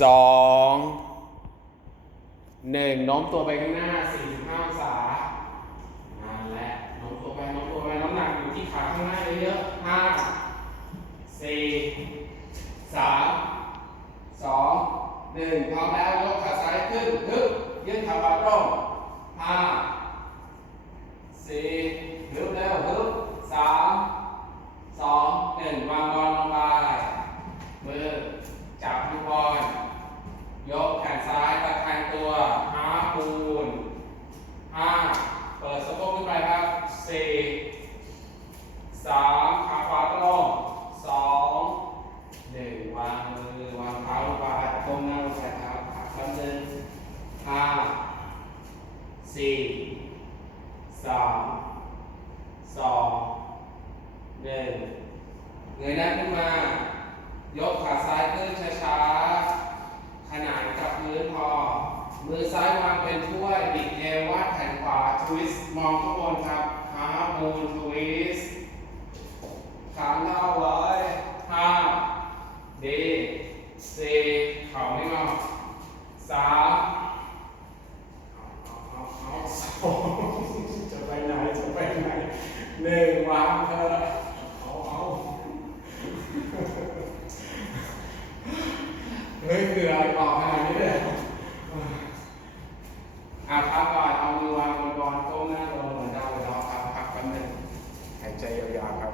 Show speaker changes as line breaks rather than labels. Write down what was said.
สองหนึ่งโน้มตัวไปข้างหน้า45องศานั่นแหละโน้มตัวไปโน้มตัวไปน้ำหนักอยู่ที่ขาข้างหน้าเยอะๆห้าสี่สามสองหนึ่งพร้อมแล้วยกขาซ้ายขึ้นฮึบยืดขาขวาตรงห้าสี่ฮึบแล้วฮึบสามสองหนึ่งวางบอลลงไปมือจับลูกบอล ยกแขนซ้ายตะแคงตัวห้าปูนห้าเปิดสะโพกขึ้นไปครับสี่สามขาขวาตรงสองหนึ่งวางมือวางเท้าลงไปก้มหน้าลงไปครับขาข้างหนึ่ง ห้าสี่สามสองหนึ่งเงยหน้าขึ้นมา ยกขาซ้ายขึ้นช้าๆ ขนานกับพื้นพอ มือซ้ายวางเป็นถ้วยบิดเอววาดแขนขวาทวิสต์มองข้างบนครับฮามูนทวิสต์ขาเท้าไว้ห้าดีสี่เข่าไม่งอสาม หนึ่งวางเธอเอาเอาเฮ้ยคืออะไรออกขนาดนี้เลยอะพักก่อนเอามือวางบนบอลก้มหน้าลงเหมือนเราวดาวครับพักแป๊บนึ่งหายใจยาวๆครับ